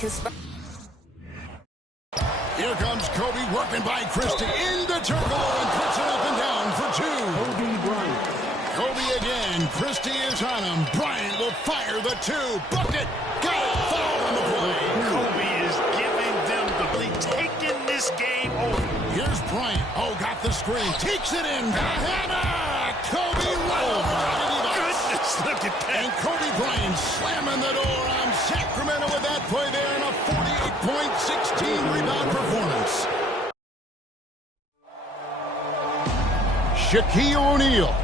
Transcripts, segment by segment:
Here comes Kobe working by Christie into Turkoglu and puts it up and down for two. Kobe Bryant. Kobe again. Christie is on him. Bryant will fire the two. Bucket. Got it. Foul on the play. Kobe is giving them the lead, taking this game over. Here's Bryant. Oh, got the screen. Takes it in. Hannah. Kobe Goodness, look at that. And Kobe Bryant slamming the door on Sacramento with that play there in a 48-point, 16-rebound performance. Shaquille O'Neal,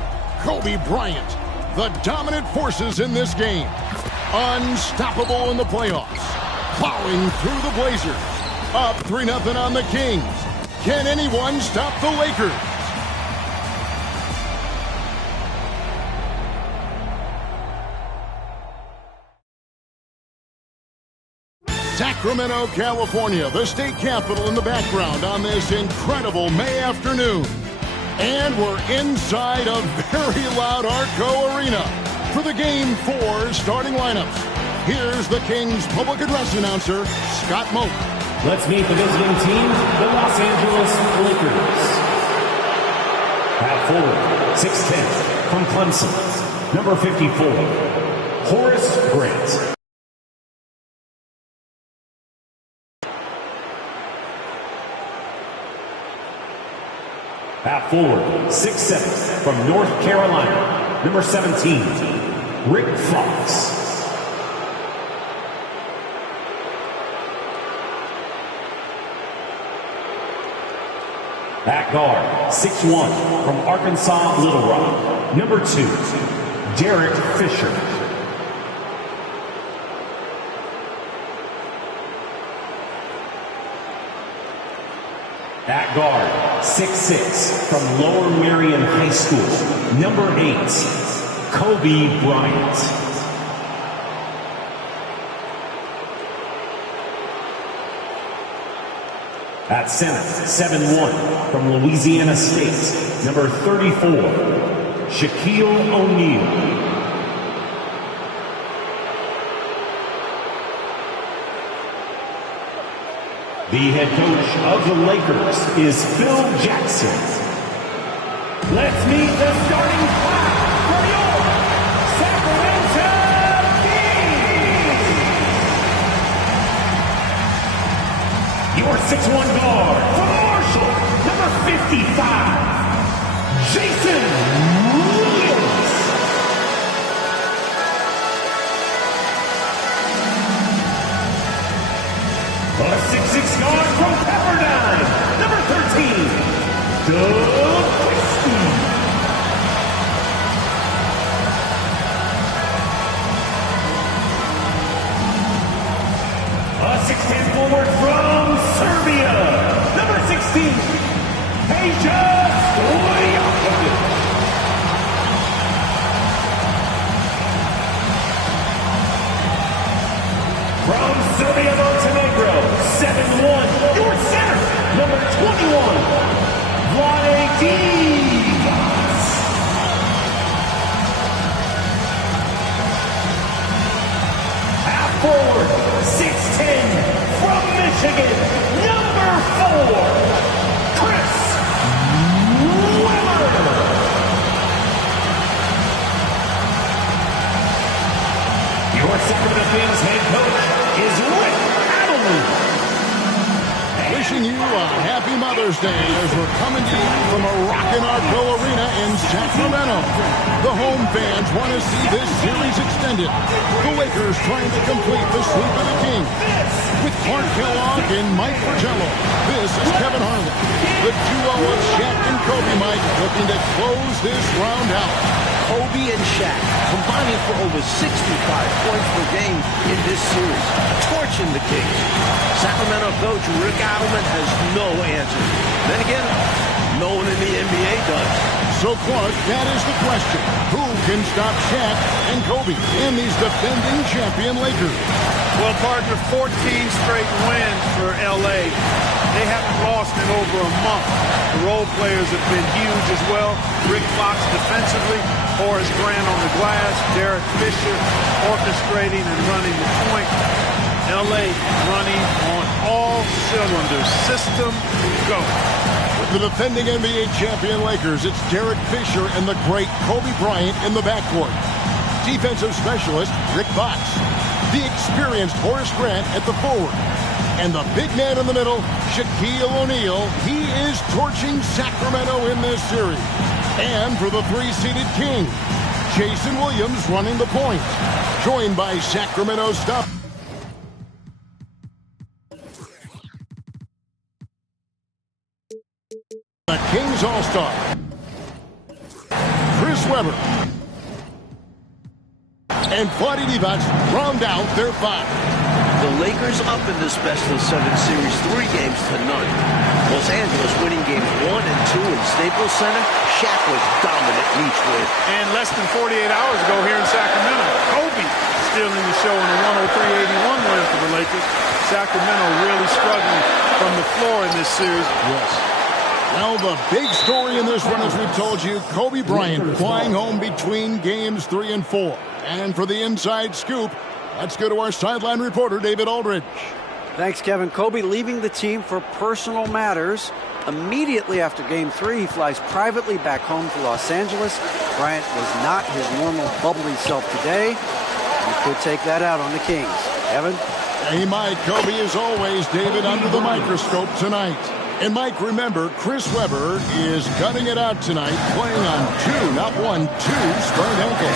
Kobe Bryant, the dominant forces in this game. Unstoppable in the playoffs. Plowing through the Blazers. Up 3-0 on the Kings. Can anyone stop the Lakers? Sacramento, California, the state capital in the background on this incredible May afternoon. And we're inside a very loud Arco Arena for the Game 4 starting lineups. Here's the Kings public address announcer, Scott Moak. Let's meet the visiting team, the Los Angeles Lakers. At forward, 6'10", from Clemson, number 54, Horace Grant. At forward, 6'7", from North Carolina, number 17, Rick Fox. At guard, 6'1", from Arkansas Little Rock, number 2, Derek Fisher. At guard, 6'6", from Lower Merion High School, number 8, Kobe Bryant. At center, 7'1", from Louisiana State, number 34, Shaquille O'Neal. The head coach of the Lakers is Phil Jackson. Let's meet the starting five for your Sacramento Kings. Your 6'1" guard from Marshall, number 55, Jason Williams. A 6'6" guard from Pepperdine, number 13, Doug Christie. A 6'10" forward from Serbia, number 16, Peja Stojakovic. From Serbia, Montenegro, 7'1", your center, number 21, Vlade Divac. Half forward, 6'10", from Michigan, number 4, Chris Webber. Your Sacramento Kings head coach is Rick Adelman. Wishing you a happy Mother's Day as we're coming to you from a rockin' Arco Arena in Sacramento. The home fans want to see this series extended. The Lakers trying to complete the sweep of the Kings. With Clark Kellogg and Mike Fratello, this is Kevin Harlan. The duo of Shaq and Kobe Mike looking to close this round out. Kobe and Shaq combining for over 65 points per game in this series, torching the Kings. Sacramento coach Rick Adelman has no answer. Then again, no one in the NBA does. So, Clark, that is the question. Who can stop Shaq and Kobe and these defending champion Lakers? Well, partner, 14 straight wins for L.A. They haven't lost in over a month. The role players have been huge as well. Rick Fox defensively, Horace Grant on the glass, Derek Fisher orchestrating and running the point. L.A. running on all cylinders. System go. With the defending NBA champion Lakers, it's Derek Fisher and the great Kobe Bryant in the backcourt. Defensive specialist Rick Fox. The experienced Horace Grant at the forward. And the big man in the middle, Shaquille O'Neal. He is torching Sacramento in this series. And for the 3-seeded Kings, Jason Williams running the point. Joined by Sacramento stop. The Kings All-Star, Chris Webber. And Vlade Divac round out their five. The Lakers up in this best-of-7 series, 3 games to none. Los Angeles winning games 1 and 2 in Staples Center. Shaq was dominant in each win. And less than 48 hours ago here in Sacramento, Kobe stealing the show in a 103-81 win for the Lakers. Sacramento really struggling from the floor in this series. Yes. Well, the big story in this one, as we've told you, Kobe Bryant flying home between games 3 and 4. And for the inside scoop, let's go to our sideline reporter, David Aldridge. Thanks, Kevin. Kobe leaving the team for personal matters. Immediately after Game 3, he flies privately back home to Los Angeles. Bryant was not his normal bubbly self today. He could take that out on the Kings. Kevin? Hey, Mike, Kobe, as always, David, under the microscope tonight. And, Mike, remember, Chris Webber is gutting it out tonight, playing on 2, not 1, 2 sprained ankle.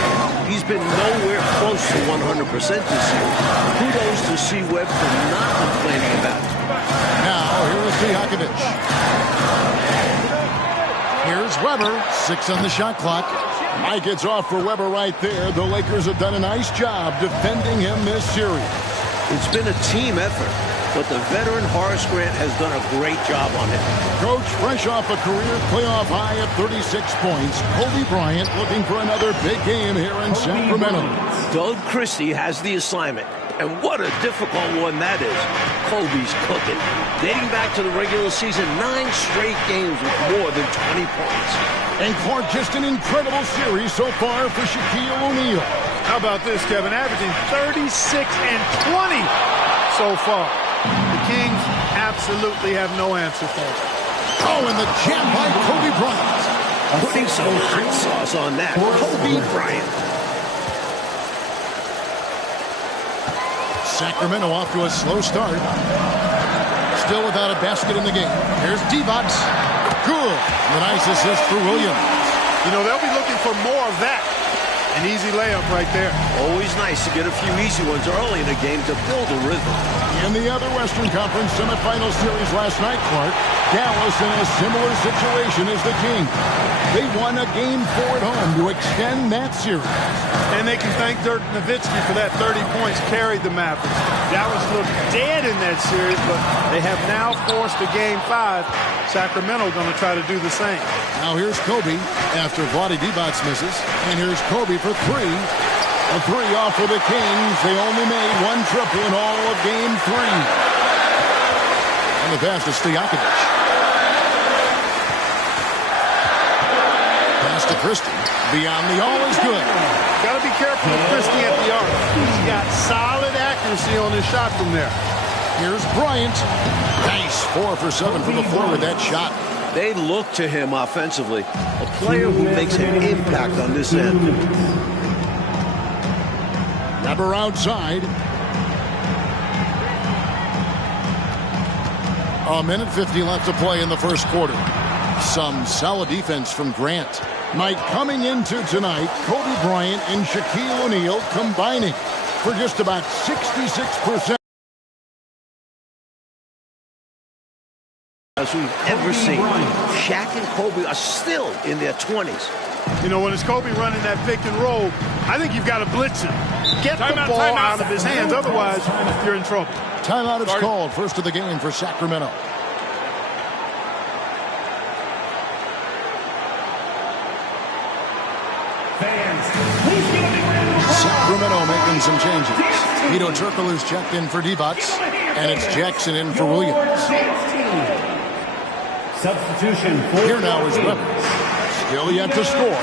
He's been nowhere close to 100% this year. Kudos to C. Webb for not complaining about it. Now, here is Stojakovic. Here's Webber, 6 on the shot clock. Mike, it's off for Webber right there. The Lakers have done a nice job defending him this series. It's been a team effort, but the veteran Horace Grant has done a great job on it. Coach, fresh off a career playoff high at 36 points, Kobe Bryant looking for another big game here in Sacramento. Doug Christie has the assignment, and what a difficult one that is. Kobe's cooking. Dating back to the regular season, 9 straight games with more than 20 points. And Clark, just an incredible series so far for Shaquille O'Neal. How about this, Kevin? Averaging 36 and 20 so far. The Kings absolutely have no answer for it. Oh, and the jam by Kobe Bryant. Putting some hot sauce on that. Kobe Bryant. Sacramento off to a slow start. Still without a basket in the game. Here's Divac. Good. The nice assist for Williams. You know, they'll be looking for more of that. An easy layup right there. Always nice to get a few easy ones early in a game to build a rhythm. In the other Western Conference semifinal series last night, Clark, Dallas in a similar situation as the Kings. They won a Game 4 at home to extend that series. And they can thank Dirk Nowitzki for that 30 points carried the Mavericks. Dallas looked dead in that series, but they have now forced a Game 5. Sacramento going to try to do the same. Now here's Kobe after Vlade Divac misses. And here's Kobe for 3. A 3 off for the Kings. They only made 1 triple in all of Game 3. And the pass to Stojakovic. Pass to Christie. Beyond the all is good. Got to be careful with Christie at the arc. He's got solid accuracy on his shot from there. Here's Bryant. Nice 4 for 7 from the floor with that shot. They look to him offensively. A player who makes an impact on this end. Webber outside. A minute 50 left to play in the first quarter. Some solid defense from Grant. Mike, coming into tonight, Kobe Bryant and Shaquille O'Neal combining for just about 66%. As we've ever seen, Shaq and Kobe are still in their 20s. You know, when it's Kobe running that pick and roll, I think you've got to blitz him. Get the ball out of his hands, otherwise you're in trouble. Timeout is called, first of the game for Sacramento. Sacramento making some changes. Vito Turkoglu's checked in for Divac, and it's Jackson in for Williams. Substitution. Here now is Webber. Still yet to score.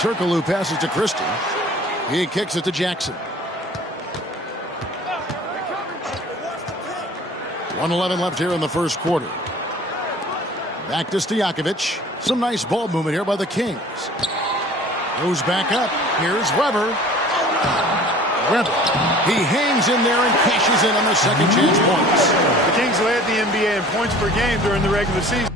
Turkoglu passes to Christie. He kicks it to Jackson. 1:11 left here in the first quarter. Back to Stojakovic. Some nice ball movement here by the Kings. Goes back up. Here's Weber. Weber. He hangs in there and cashes in on the second chance points. The Kings led the NBA in points per game during the regular season.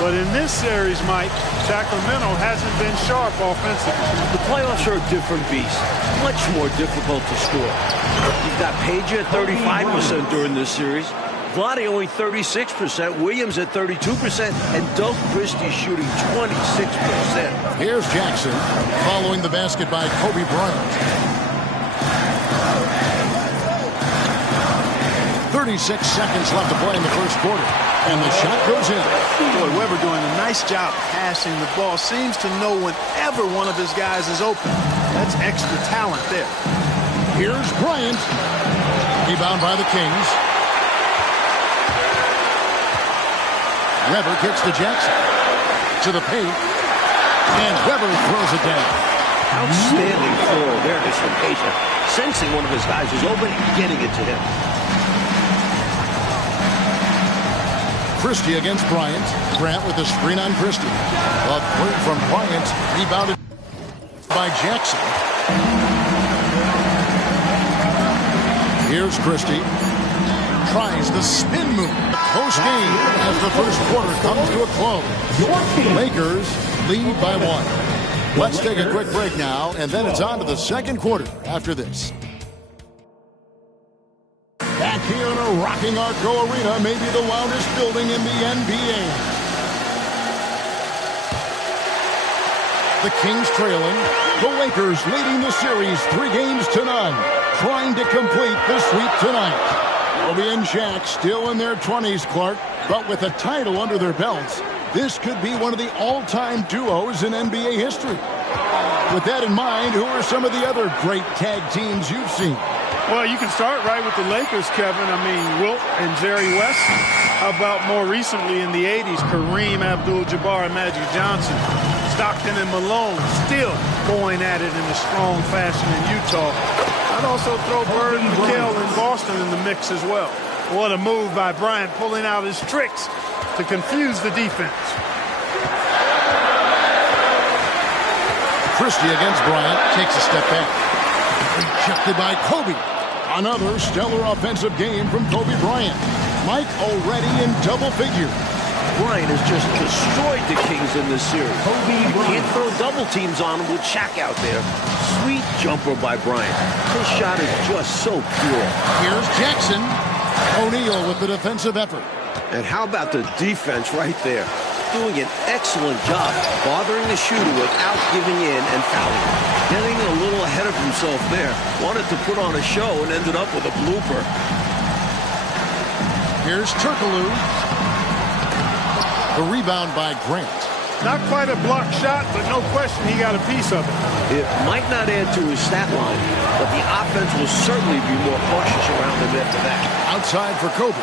But in this series, Mike, Sacramento hasn't been sharp offensively. The playoffs are a different beast. Much more difficult to score. You've got Page at 35% during this series. Vlade only 36%, Williams at 32%, and Doug Christie shooting 26%. Here's Jackson following the basket by Kobe Bryant. 36 seconds left to play in the first quarter, and the shot goes in. Boy, Weber doing a nice job passing the ball. Seems to know whenever one of his guys is open. That's extra talent there. Here's Bryant. Rebound by the Kings. Weber kicks to Jackson. To the paint. And Weber throws it down. Outstanding floor awareness from Page. Sensing one of his guys is open and getting it to him. Christie against Bryant. Grant with the screen on Christie. A three from Bryant. Rebounded by Jackson. Here's Christie. Tries the spin move. Close game as the first quarter comes to a close. Lakers lead by 1. Let's take a quick break now, and then it's on to the second quarter after this. Back here in a rocking Arco Arena, maybe the loudest building in the NBA. The Kings trailing. The Lakers leading the series 3-0, trying to complete the sweep tonight. Kobe and Shaq still in their 20s, Clark, but with a title under their belts, this could be one of the all-time duos in NBA history. With that in mind, who are some of the other great tag teams you've seen? Well, you can start right with the Lakers, Kevin. I mean, Wilt and Jerry West. How about more recently in the 80s, Kareem Abdul-Jabbar and Magic Johnson. Stockton and Malone still going at it in a strong fashion in Utah. I'd also throw Bird and McHale in Boston in the mix as well. What a move by Bryant, pulling out his tricks to confuse the defense. Christie against Bryant, takes a step back. Rejected by Kobe. Another stellar offensive game from Kobe Bryant. Mike already in double figures. Bryant has just destroyed the Kings in this series. You can't throw double teams on him with Shaq out there. Sweet jumper by Bryant. His shot is just so pure. Here's Jackson. O'Neal with the defensive effort. And how about the defense right there? Doing an excellent job bothering the shooter without giving in and fouling. Getting a little ahead of himself there. Wanted to put on a show and ended up with a blooper. Here's Turkoglu. The rebound by Grant. Not quite a block shot, but no question he got a piece of it. It might not add to his stat line, but the offense will certainly be more cautious around him after that. Outside for Kobe.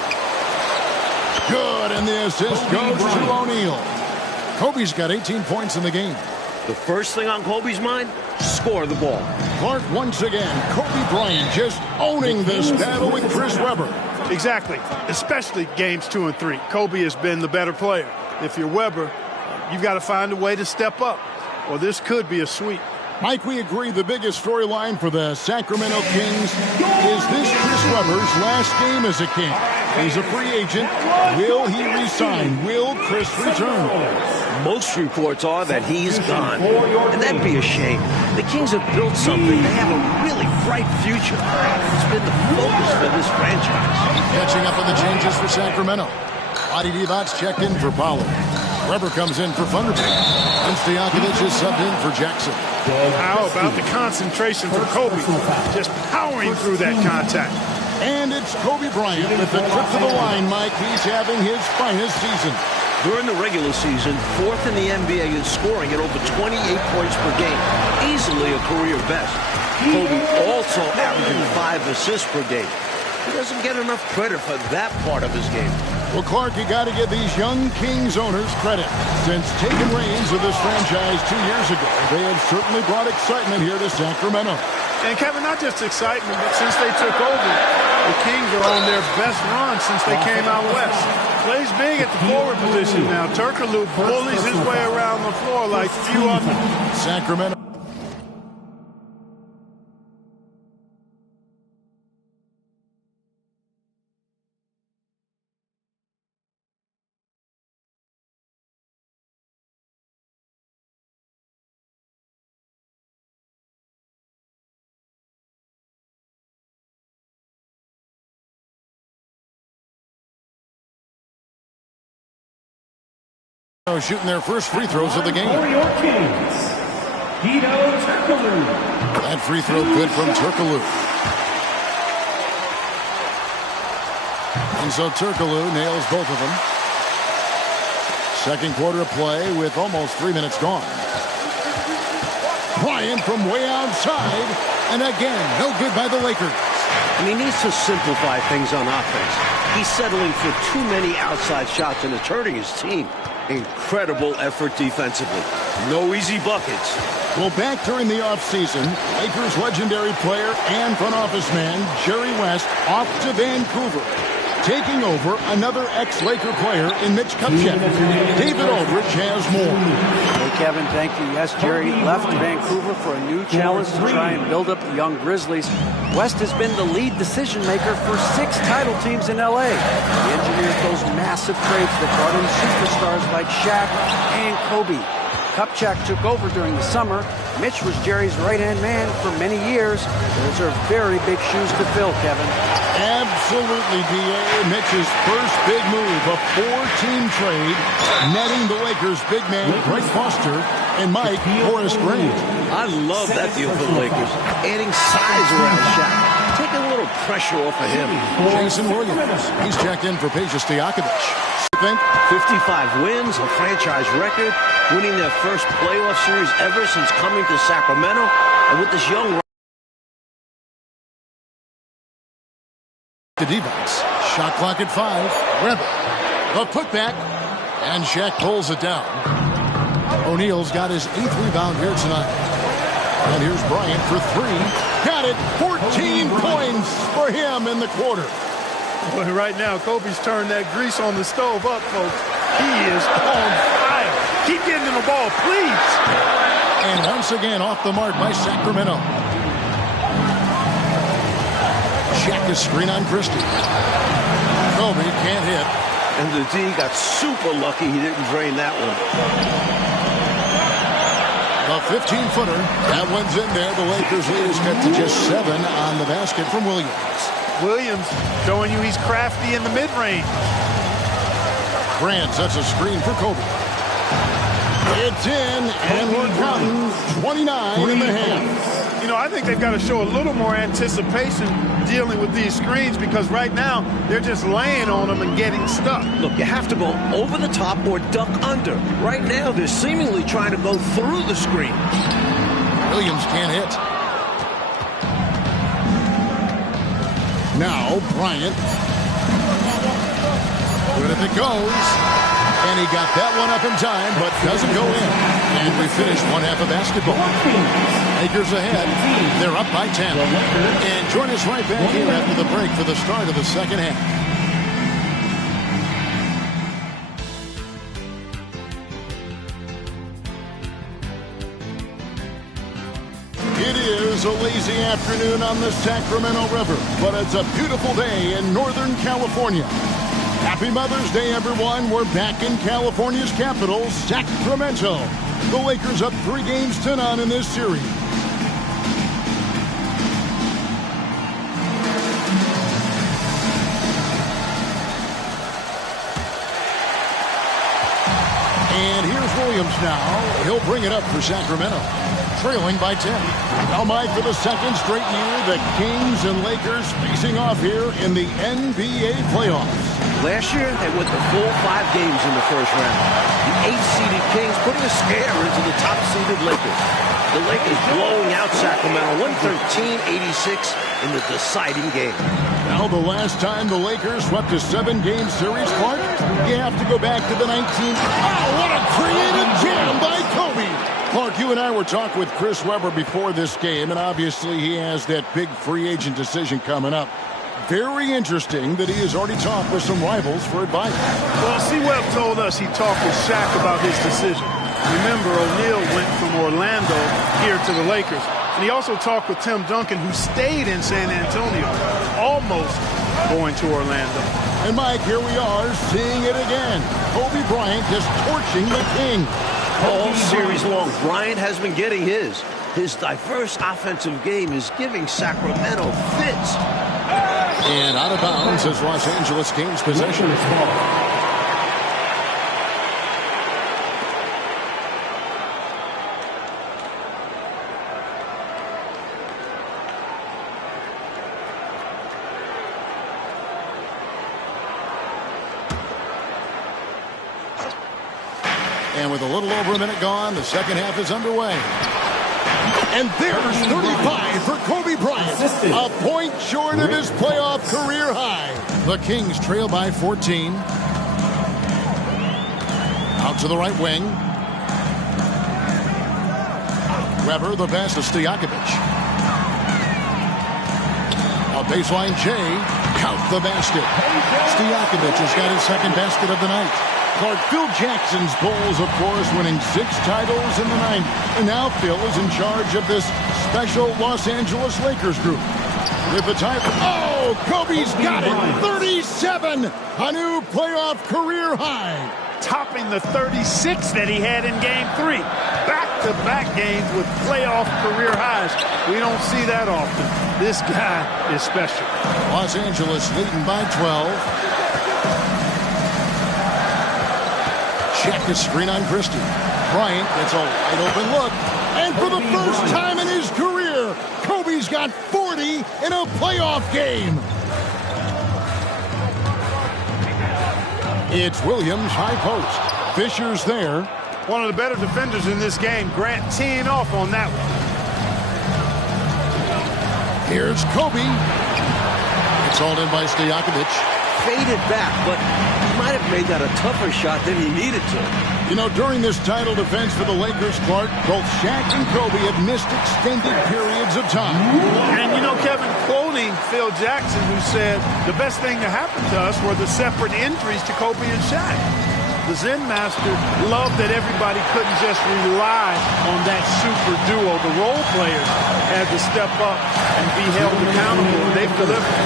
Good, and the assist goes to O'Neal. Kobe's got 18 points in the game. The first thing on Kobe's mind, score the ball. Clark once again, Kobe Bryant just owning this battle with Chris Webber. Exactly, especially games 2 and 3. Kobe has been the better player. If you're Webber, you've got to find a way to step up, or this could be a sweep. Mike, we agree the biggest storyline for the Sacramento Kings is this Chris Webber's last game as a King. He's a free agent. Will he resign? Will Chris return? Most reports are that he's gone, and that'd be a shame. The Kings have built something. They have a really bright future. It's been the focus for this franchise. Catching up on the changes for Sacramento. Adi Divac's checked in for Powell. Weber comes in for Thunderbird. And Stojakovic is subbed in for Jackson. How about the concentration for Kobe? Just powering through that contact. And it's Kobe Bryant with the trip to the line, Mike. He's having his finest season. During the regular season, 4th in the NBA in scoring at over 28 points per game. Easily a career best. Kobe also averaging 5 assists per game. He doesn't get enough credit for that part of his game. Well, Clark, you got to give these young Kings owners credit. Since taking reins of this franchise 2 years ago, they have certainly brought excitement here to Sacramento. And Kevin, not just excitement, but since they took over, the Kings are on their best run since they came out west. Plays big at the forward position now. Turkoglu bullies his way around the floor like few others. Sacramento. Shooting their first free throws of the game. For your Kings, Turkoglu. That free throw good from Turkoglu. And so Turkoglu nails both of them. Second quarter of play with almost 3 minutes gone. Bryant from way outside. And again, no good by the Lakers. And he needs to simplify things on offense. He's settling for too many outside shots, and it's hurting his team. Incredible effort defensively. No easy buckets. Well, back during the offseason, Lakers legendary player and front office man Jerry West off to Vancouver, taking over another ex-Laker player in Mitch Kupchak. David Aldridge has more. Hey, Kevin, thank you. Yes, Jerry left Vancouver for a new challenge to try and build up the young Grizzlies. West has been the lead decision maker for 6 title teams in L.A. He engineered those massive trades that brought in superstars like Shaq and Kobe. Kupchak took over during the summer. Mitch was Jerry's right-hand man for many years. Those are very big shoes to fill, Kevin. Absolutely, D.A. Mitch's first big move, a 4-team trade, netting the Lakers' big man Greg Foster and Mike Horace Grant. I love that deal for the Lakers. Adding size around Shaq. Taking a little pressure off of him. Jason Williams. He's checked in for Peja Stojakovic. Think 55 wins, a franchise record, winning their first playoff series ever since coming to Sacramento, and with this young the D-backs. Shot clock at 5. Webber. A putback, and Shaq pulls it down. O'Neal's got his 8th rebound here tonight. And here's Bryant for 3. Got it. 14 points for him in the quarter. Boy, right now, Kobe's turned that grease on the stove up, folks. He is on fire. Keep getting him the ball, please. And once again, off the mark by Sacramento. Shaq is screen on Christie. Kobe can't hit. And the D got super lucky he didn't drain that one. A 15-footer. That one's in there. The Lakers lead is cut to just 7 on the basket from Williams. Williams showing you he's crafty in the mid-range. Grant sets a screen for Kobe. It's in, and we're counting 29 in the half. You know, I think they've got to show a little more anticipation dealing with these screens, because right now they're just laying on them and getting stuck. Look, you have to go over the top or duck under. Right now they're seemingly trying to go through the screen. Williams can't hit. Now Bryant. Good if it goes. And he got that one up in time, but doesn't go in. And we finished one half of basketball. Lakers ahead. They're up by 10. And join us right back here after the break for the start of the second half. It is a lazy afternoon on the Sacramento River, but it's a beautiful day in Northern California. Happy Mother's Day, everyone. We're back in California's capital, Sacramento. The Lakers up 3 games to none in this series. And here's Williams now. He'll bring it up for Sacramento, trailing by 10. Now, Mike, for the second straight year, the Kings and Lakers facing off here in the NBA playoffs. Last year, they went the full 5 games in the first round. The 8-seeded Kings putting a scare into the top-seeded Lakers. The Lakers blowing out Sacramento 113-86 in the deciding game. Now, the last time the Lakers swept a 7-game series, Clark, you have to go back to the 19... Oh, what a creative jam by Kobe! Clark, you and I were talking with Chris Webber before this game, and obviously he has that big free agent decision coming up. Very interesting that he has already talked with some rivals for advice. Well, C-Web told us he talked with Shaq about his decision. Remember, O'Neal went from Orlando here to the Lakers. And he also talked with Tim Duncan, who stayed in San Antonio, almost going to Orlando. And, Mike, here we are seeing it again. Kobe Bryant just torching the King. All series long, Bryant has been getting his. His diverse offensive game is giving Sacramento fits. And out of bounds as Los Angeles gains possession. And with a little over a minute gone, the second half is underway. And there's 35 for Kobe Bryant. A point short of his playoff career high. The Kings trail by 14. Out to the right wing. Weber, the pass to Stojakovic. A baseline J. Count the basket. Stojakovic has got his second basket of the night. Clark, Phil Jackson's Bulls, of course, winning 6 titles in the 90s. And now Phil is in charge of this special Los Angeles Lakers group. With the time. Oh, Kobe's got it. 37. A new playoff career high. Topping the 36 that he had in Game 3. Back-to-back games with playoff career highs. We don't see that often. This guy is special. Los Angeles leading by 12. Check the screen on Christie. Bryant gets a wide open look. And for the first time in his career, Kobe's got 40 in a playoff game. It's Williams, high post. Fisher's there. One of the better defenders in this game. Grant teeing off on that one. Here's Kobe. It's hauled in by Stojakovic. Faded back, but he might have made that a tougher shot than he needed to. You know, during this title defense for the Lakers, Clark, both Shaq and Kobe have missed extended periods of time. And, you know, Kevin, quoting Phil Jackson, who said the best thing that happened to us were the separate injuries to Kobe and Shaq. The Zen Master loved that everybody couldn't just rely on that super duo. The role players had to step up and be held accountable, and they've delivered.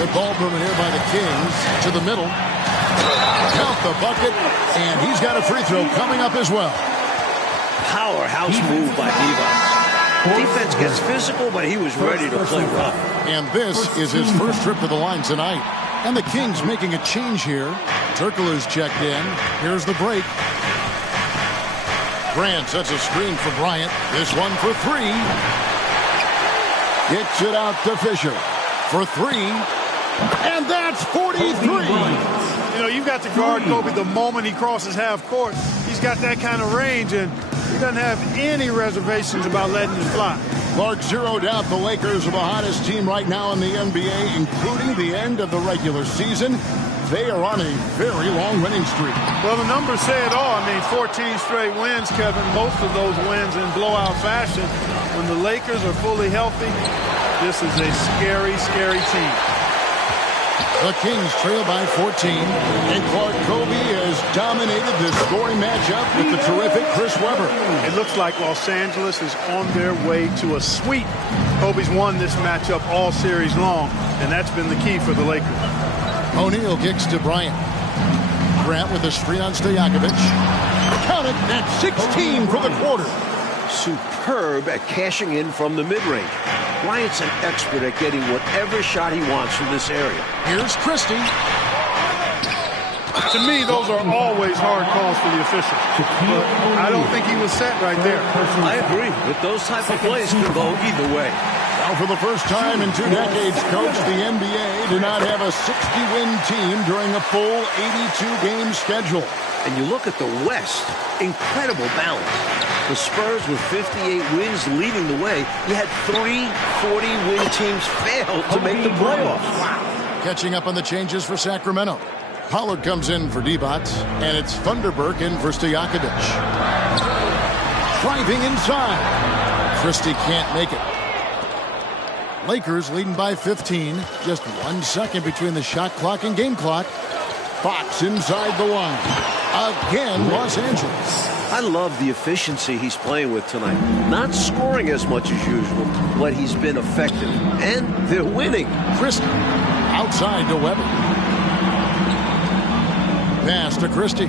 The ball movement here by the Kings to the middle. Count the bucket, and he's got a free throw coming up as well. Powerhouse move by Divac. Defense gets physical, but he was ready to play rough. And this is his first trip to the line tonight. And the Kings making a change here. Turkle is checked in. Here's the break. Grant sets a screen for Bryant. This one for 3. Gets it out to Fisher for 3. And that's 43. You know, you've got to guard Kobe the moment he crosses half court. He's got that kind of range, and he doesn't have any reservations about letting it fly. Clark zeroed out the Lakers are the hottest team right now in the NBA, including the end of the regular season. They are on a very long winning streak. Well, the numbers say it all. I mean, 14 straight wins, Kevin. Most of those wins in blowout fashion. When the Lakers are fully healthy, this is a scary, scary team. The Kings trail by 14, and Clark, Kobe has dominated this scoring matchup with the terrific Chris Webber. It looks like Los Angeles is on their way to a sweep. Kobe's won this matchup all series long, and that's been the key for the Lakers. O'Neal kicks to Bryant. Grant with a screen on Stojakovic. Count it, that's 16 for the quarter. Superb at cashing in from the mid-range. Bryant's an expert at getting whatever shot he wants from this area. Here's Christie. To me, those are always hard calls for the officials. But I don't think he was set right there. I agree. But those type of plays can go either way. Now, for the first time in 2 decades, Coach, the NBA did not have a 60-win team during a full 82-game schedule. And you look at the West, incredible balance. The Spurs with 58 wins leading the way. You had 3 40-win teams fail to make the playoffs. Wow. Catching up on the changes for Sacramento. Pollard comes in for Divac, and it's Thunderberg in for Stojakovic. Driving inside. Christie can't make it. Lakers leading by 15. Just 1 second between the shot clock and game clock. Fox inside the line. Again, Los Angeles. I love the efficiency he's playing with tonight. Not scoring as much as usual, but he's been effective. And they're winning. Christie outside to Weber. Pass to Christie.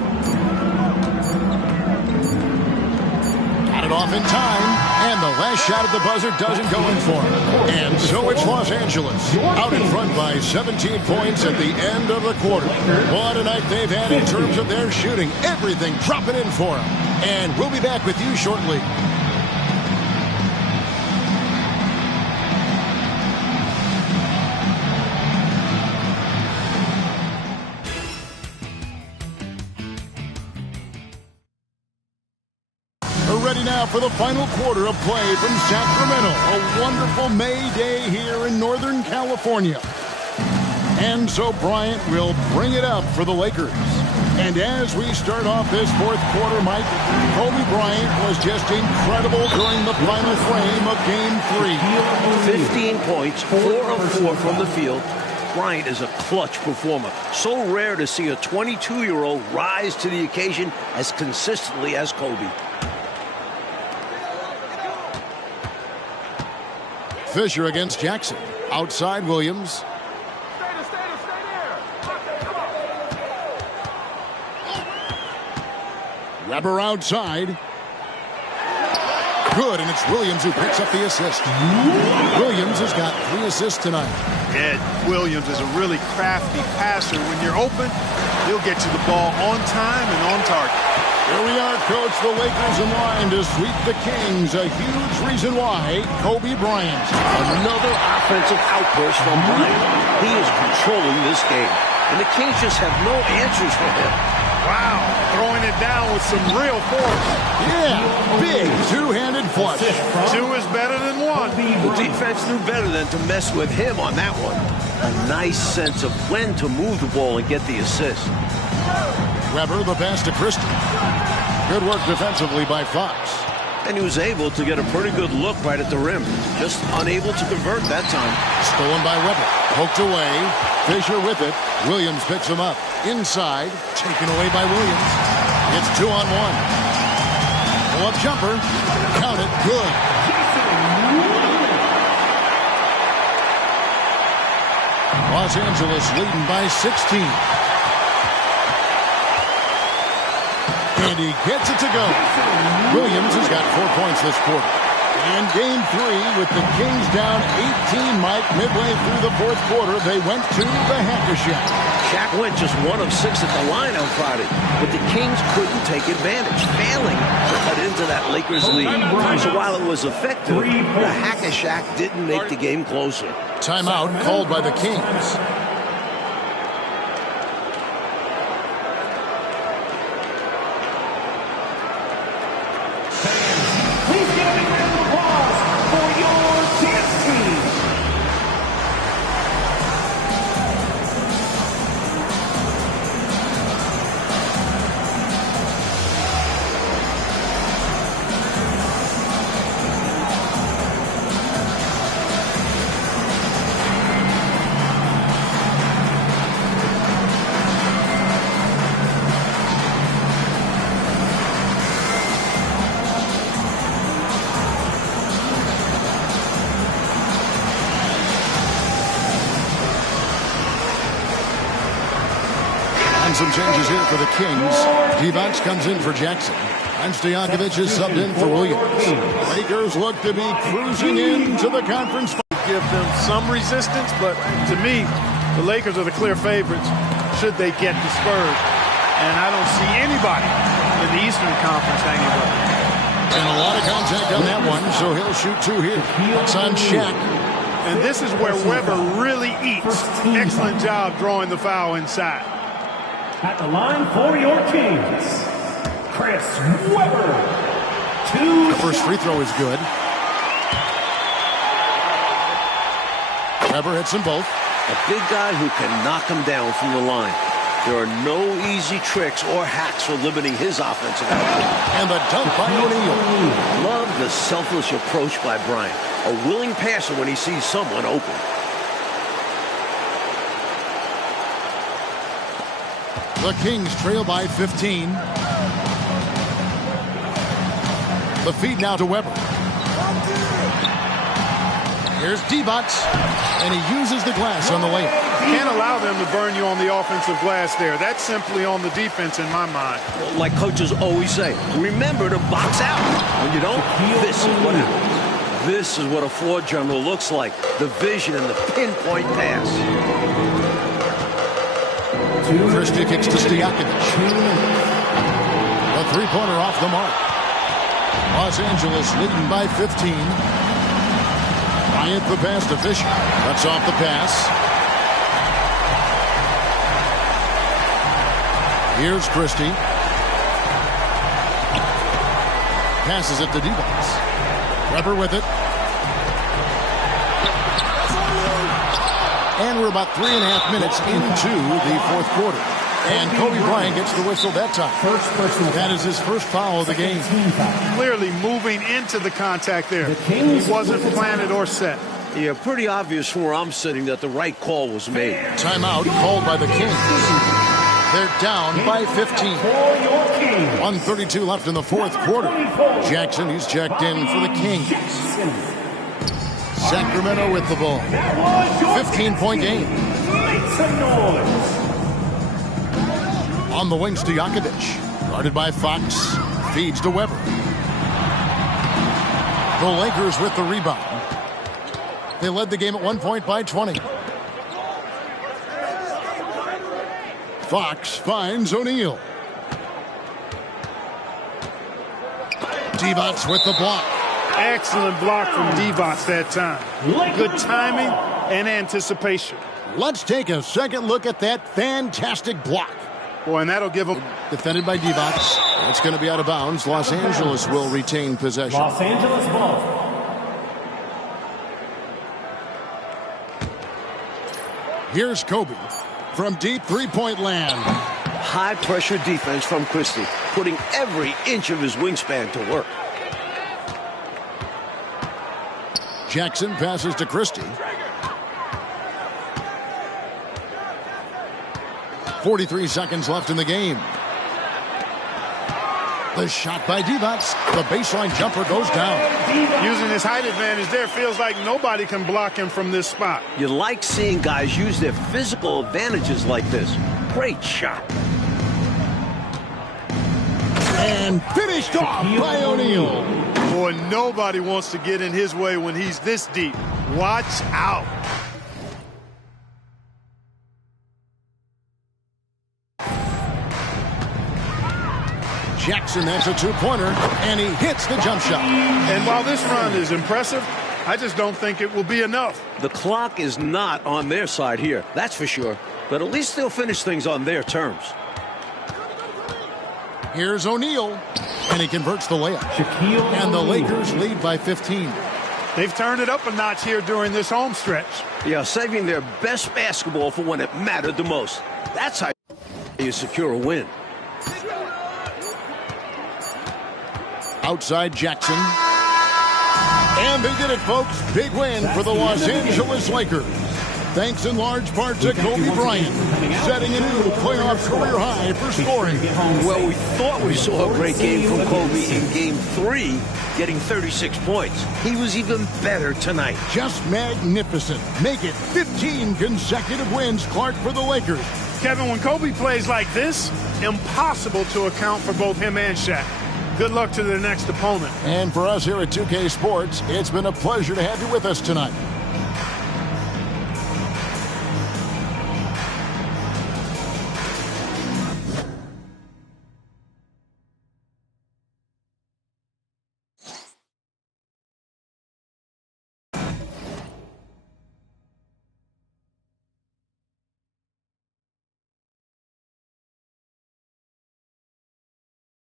Got it off in time. And the last shot at the buzzer doesn't go in for him. And so it's Los Angeles out in front by 17 points at the end of the quarter. What a night they've had in terms of their shooting. Everything dropping in for them. And we'll be back with you shortly. We're ready now for the final quarter of play from Sacramento. A wonderful May day here in Northern California. And so Bryant will bring it up for the Lakers. And as we start off this fourth quarter, Mike, Kobe Bryant was just incredible during the final frame of Game 3. 15 points, 4 of 4 from the field. Bryant is a clutch performer. So rare to see a 22-year-old rise to the occasion as consistently as Kobe. Fisher against Jackson. Outside Williams. Weber outside. Good, and it's Williams who picks up the assist. Williams has got 3 assists tonight. Ed Williams is a really crafty passer. When you're open, he'll get you the ball on time and on target. Here we are, Coach. The Lakers in line to sweep the Kings. A huge reason why Kobe Bryant. Another offensive outburst from Bryant. He is controlling this game, and the Kings just have no answers for him. Wow, throwing it down with some real force. Yeah, big two-handed flush. 2 is better than 1. The defense knew better than to mess with him on that one. A nice sense of when to move the ball and get the assist. Weber, the pass to Christie. Good work defensively by Fox. And he was able to get a pretty good look right at the rim. Just unable to convert that time. Stolen by Weber. Poked away. Fisher with it. Williams picks him up. Inside. Taken away by Williams. It's 2-on-1. Pull-up jumper. Count it. Good. Los Angeles leading by 16. And he gets it to go. Williams has got 4 points this quarter. And Game 3 with the Kings down 18, Mike, midway through the fourth quarter, they went to the Hack-a-Shack. Shaq went just 1 of 6 at the line on Friday, but the Kings couldn't take advantage, failing to cut into that Lakers lead. So while it was effective, the Hack-a-Shack didn't make the game closer. Timeout called by the Kings. Some changes here for the Kings. Divac comes in for Jackson. And Stojakovic is subbed in for Williams. Lakers look to be cruising into the conference. Give them some resistance, but to me, the Lakers are the clear favorites should they get the Spurs. And I don't see anybody in the Eastern Conference hanging with them. And a lot of contact on that one, so he'll shoot 2 here. It's on Shaq. And this is where Weber really eats. Excellent job drawing the foul inside. At the line for your Kings, Chris Weber. The first free throw is good. Weber hits them both. A big guy who can knock him down from the line. There are no easy tricks or hacks for limiting his offensive output. And the dunk by O'Neal. Love the selfless approach by Bryant. A willing passer when he sees someone open. The Kings trail by 15. The feed now to Weber. Here's Divac, and he uses the glass on the layup. Can't allow them to burn you on the offensive glass there. That's simply on the defense in my mind. Like coaches always say, remember to box out. When you don't, this is what happens. This is what a floor general looks like. The vision and the pinpoint pass. Christie kicks to Stojakovic. A three-pointer off the mark. Los Angeles leading by 15. Bryant the pass to Fisher. Cuts off the pass. Here's Christie. Passes it to Divac. Weber with it. And we're about 3.5 minutes into the fourth quarter. And Kobe Bryant gets the whistle that time. That is his first foul of the game. Clearly moving into the contact there. He wasn't planted or set. Yeah, pretty obvious from where I'm sitting that the right call was made. Timeout called by the Kings. They're down by 15. 1:32 left in the fourth quarter. Jackson, he's checked in for the Kings. Sacramento with the ball. 15-point game. On the wing, Stojakovic. Guarded by Fox. Feeds to Weber. The Lakers with the rebound. They led the game at 1 point by 20. Fox finds O'Neal. Divac with the block. Excellent block from Divac that time. Good timing and anticipation. Let's take a second look at that fantastic block. Boy, and that'll give him... Defended by Divac. It's going to be out of bounds. Los Angeles will retain possession. Los Angeles ball. Here's Kobe from deep three-point land. High-pressure defense from Christie, putting every inch of his wingspan to work. Jackson passes to Christie. 43 seconds left in the game. The shot by Divac. The baseline jumper goes down. Using his height advantage there, feels like nobody can block him from this spot. You like seeing guys use their physical advantages like this. Great shot. And finished off by O'Neal. Boy, nobody wants to get in his way when he's this deep. Watch out. Jackson, that's a two-pointer, and he hits the jump shot. And while this run is impressive, I just don't think it will be enough. The clock is not on their side here, that's for sure. But at least they'll finish things on their terms. Here's O'Neal, and he converts the layup. And the Lakers lead by 15. They've turned it up a notch here during this home stretch. Yeah, saving their best basketball for when it mattered the most. That's how you secure a win. Outside Jackson. And they did it, folks. Big win for the Los Angeles Lakers. Thanks in large part to Kobe Bryant, setting a new playoff career high for scoring. Well, we thought we saw a great game from Kobe in Game 3, getting 36 points. He was even better tonight. Just magnificent. Make it 15 consecutive wins, Clark, for the Lakers. Kevin, when Kobe plays like this, impossible to account for both him and Shaq. Good luck to the next opponent. And for us here at 2K Sports, it's been a pleasure to have you with us tonight.